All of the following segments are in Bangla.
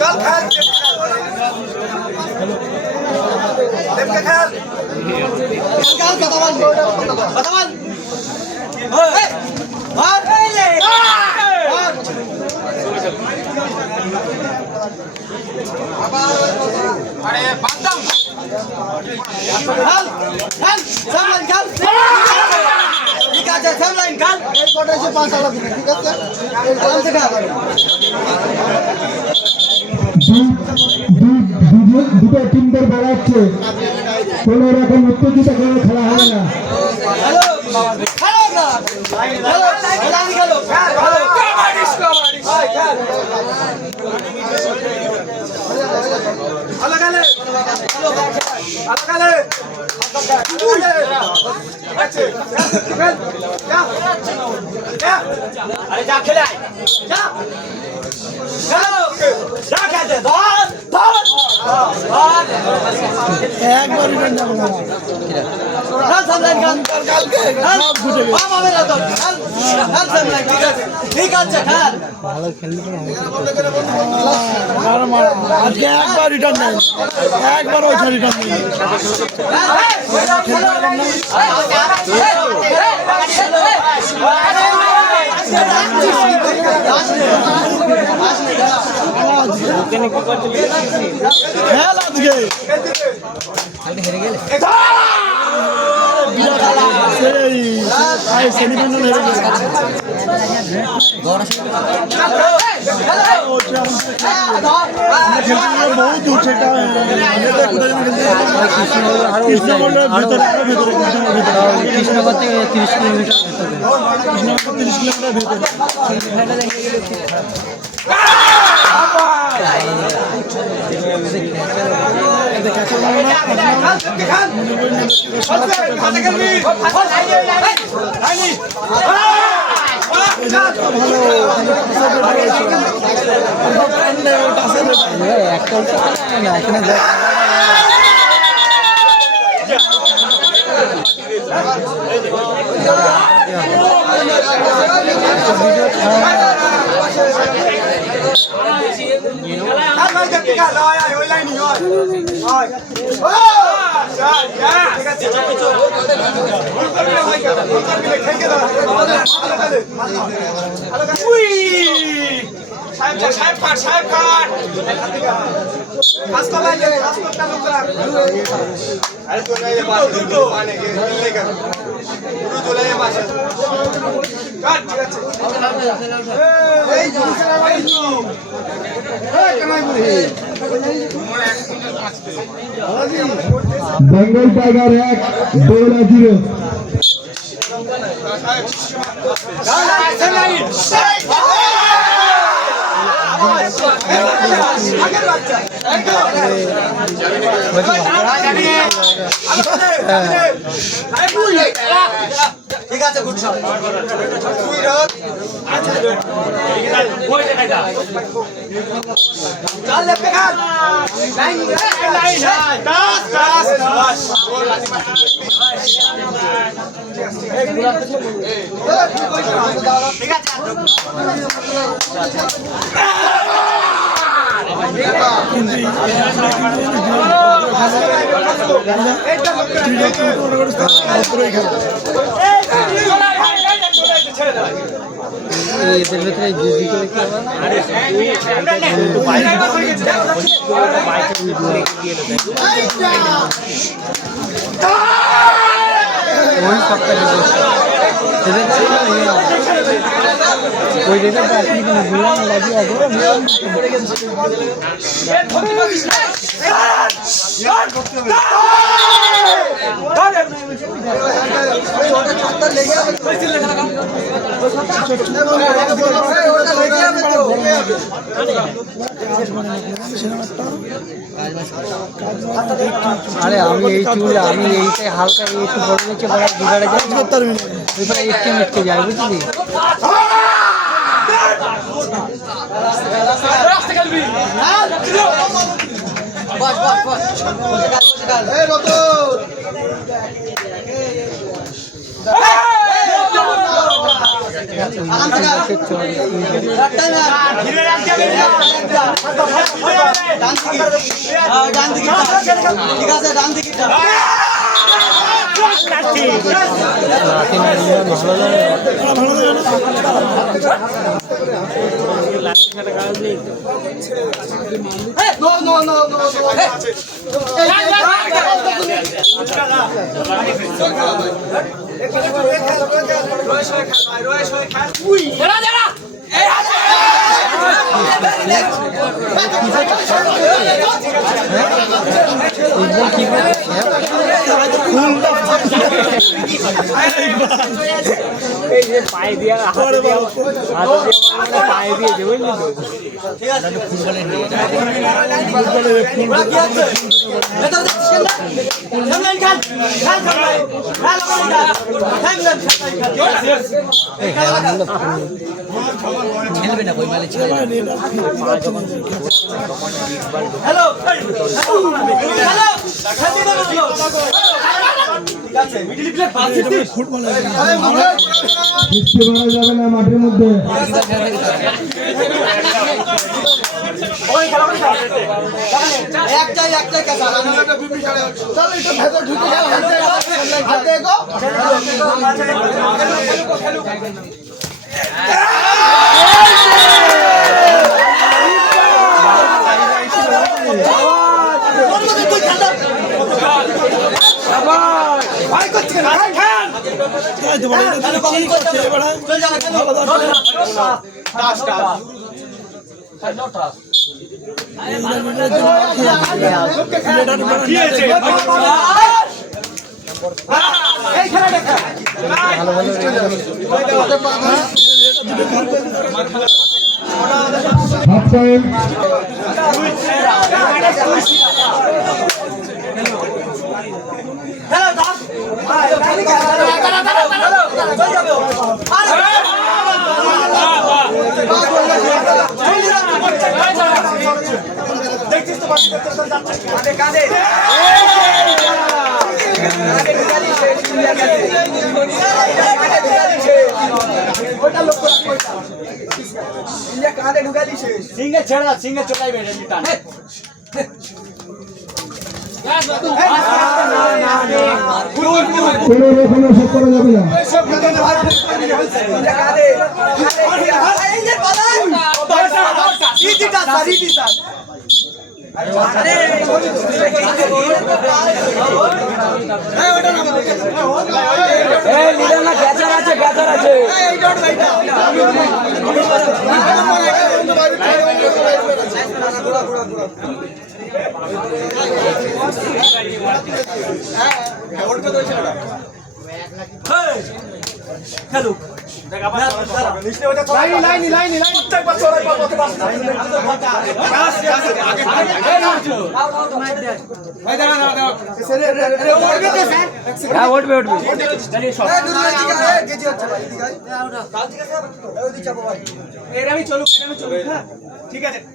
चल खेल लेफ्ट खेल बतावन अरे बादम खेल खेल सब लाइन खेल ठीक है सब लाइन खेल एक कोटे से 5 वाला ठीक है आराम से खेल দুটো টিমদের বাড়াচ্ছে কোনো রকম উত্তেজিত করে খেলা হবে না হ্যালো হ্যালো না হ্যালো লাইন খেলো হ্যালো কাবাডি কাবাডি খেল अलग अलग अलग अलग अच्छे क्या क्या अरे जा खेले जा चलो जा खेलते धर धर एक बार रन जाओ ना सामने काल के सब घुसे गए बाबा मेरा तो चल सामने ठीक है खेल ভালো খেললি আর মার আজকে একবার রিটার্ন নাই একবার ওই রিটার্ন নেই খেল আজকে হেরে গেলে সেমিফাইনাল হেরে গেছে बहुत दूर से कृष्णनगर থেকে 30 কিলোমিটার कृष्णनगर 30 কিলোমিটার ভেতরে बेंगल टाइगर 1-0 ঠিক আছে গুড শট চল লেফট খেল লাইন লাইন দাস দাস দাস ঠিক আছে এদের ভিতরে জিজি করে কি হবে ওই সপ্তাহে ওই যেটা আপনি কোনো ভুলাম লাগি আগরে আরে আমি এই চুল আমি এইটাই হালকা একটু বড় নিচে বড় দুগাড়ে যাই এবারে একটু মিটকে যায় বুঝলি রাস্তা খেলবি বস বস বস এই রতন পায়ে দিয়া পায়ে দিয়ে দেবো খেলবে না বইমালে হ্যালো বৃষ্টি মারা যাবে না মাঠের মধ্যে। সিঙ্গে ছেড়া সিঙ্গে চলাই বেড়ে টান কোনো রকম এসব করা যাবে না। খেলুক ঠিক আছে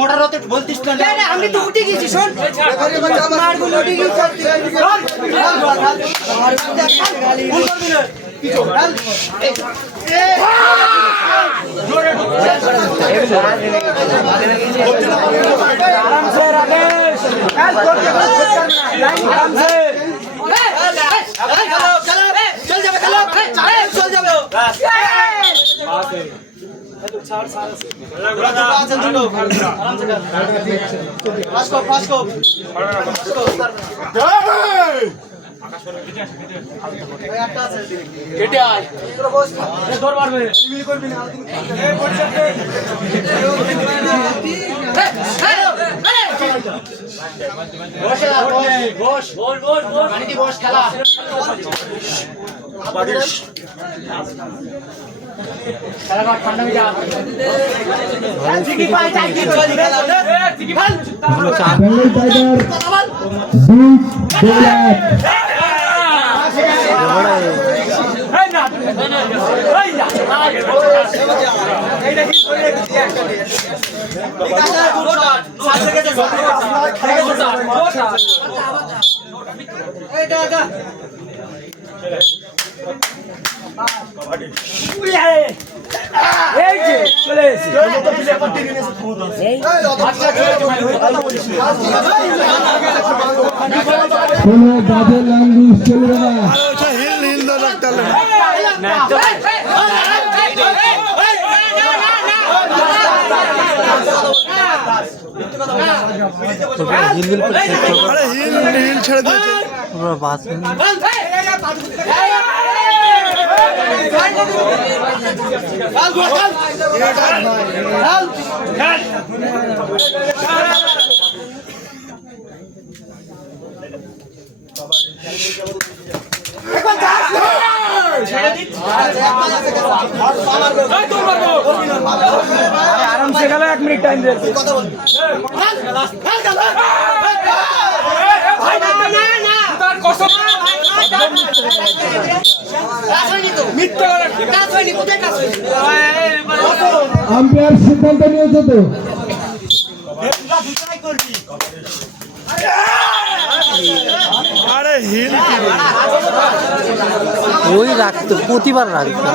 মোটর হতে বলতিস না আমি তো উঠে গেছি শোন আরাম से राकेश বেঙ্গল টাইগার 16 বাজে লাঙ্গুস চলবে না। आराम से खेलो 1 मिनट टाइम दे আম্পায়ার সিদ্ধান্ত নিয়েছে তো আরে হিল ওই রাখতো প্রতিবার রাখতো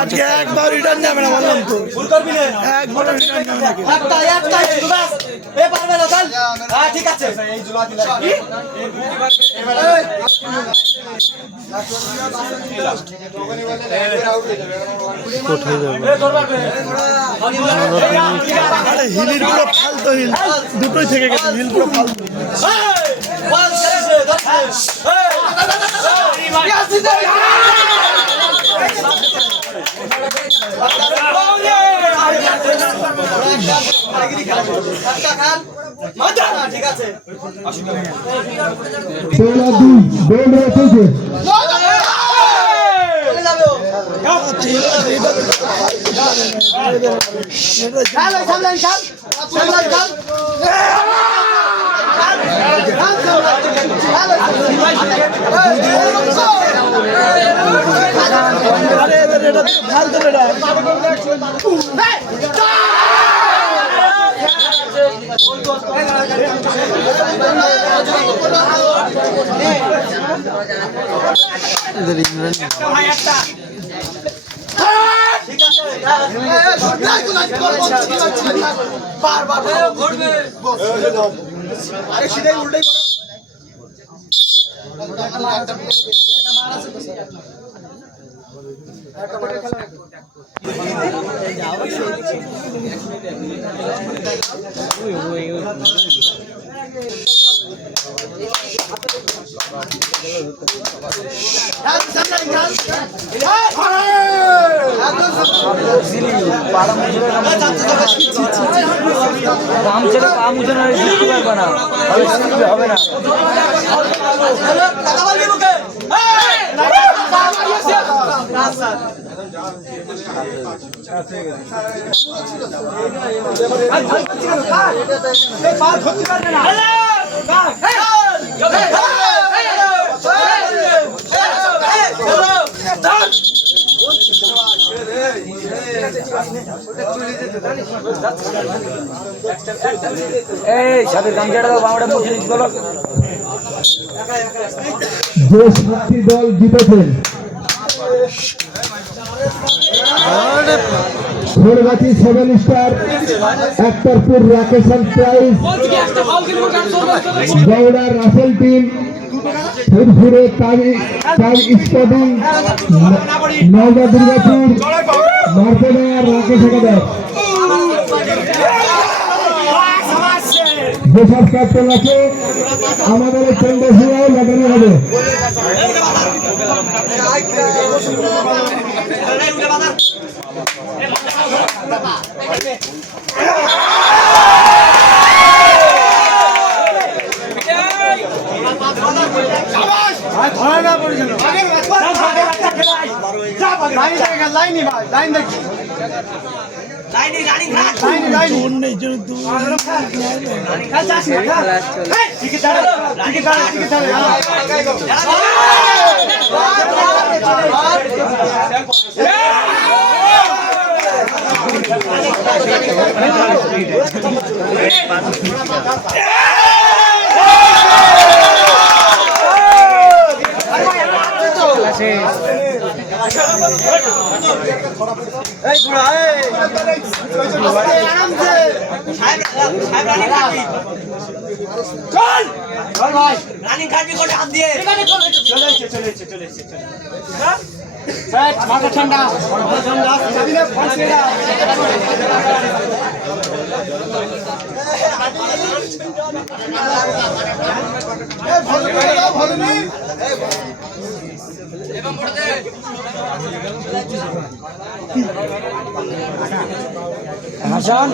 আজকে একবার রিটার্ন যাবে না বললাম তো একবার রিটার্ন যাবে ঠিক আছে আরে হিলের পুরো ফালতু হিল দুটোই থেকে গেছে হিল পুরো ফালতু ঠিক আছে এদের ইংল্যান্ড আরে সেটাই উল্টাই হবে না এই সাথে গামছাটা দাও বাংলাটা মুখে বলো যে 7টি দল জিতেছেন খোরগাছি 7 স্টার, আক্তারপুর রাকেশন প্রাইজ, গৌড়া রাসেল টিম, ফুরফুরে তাজ স্পোর্টিং, নওদা দুর্গাপুর, মার্কেটার রাকেশ একাদশ। যেসব ক্যাপ্টেন আছে আমাদের চন্দ্রশিলাও লাগানো হবে। রানিং খাটবি কোটে হাত দিয়ে চলে মাথা ঠান্ডা সাবিনা ফাঁসিটা ভালো করে দাও ভালো নি এবং বড় দে হাসান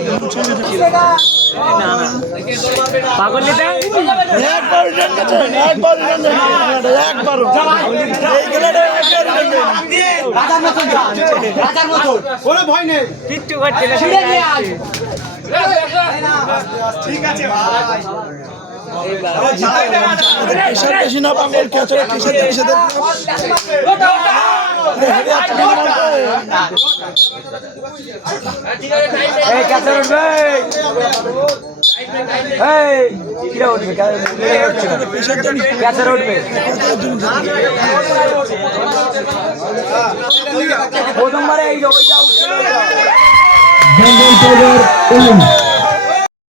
পাগল নিতে একবার রিটার্ন করতে একবার এই খেলাটা একবার রিটার্ন রাজার মতন কোনো ভয় নেই কিচ্ছু করতে না ছিড়ে নিয়ে আয় ঠিক আছে ভাই প্রেশার বেশি না পাগল ক্যাচরা প্রেশার এই ক্যাচার উঠবে এই কিরা উঠবে ক্যাচার উঠবে প্রথমবারে এই ওইটা উঠছে বেঙ্গল টাইগার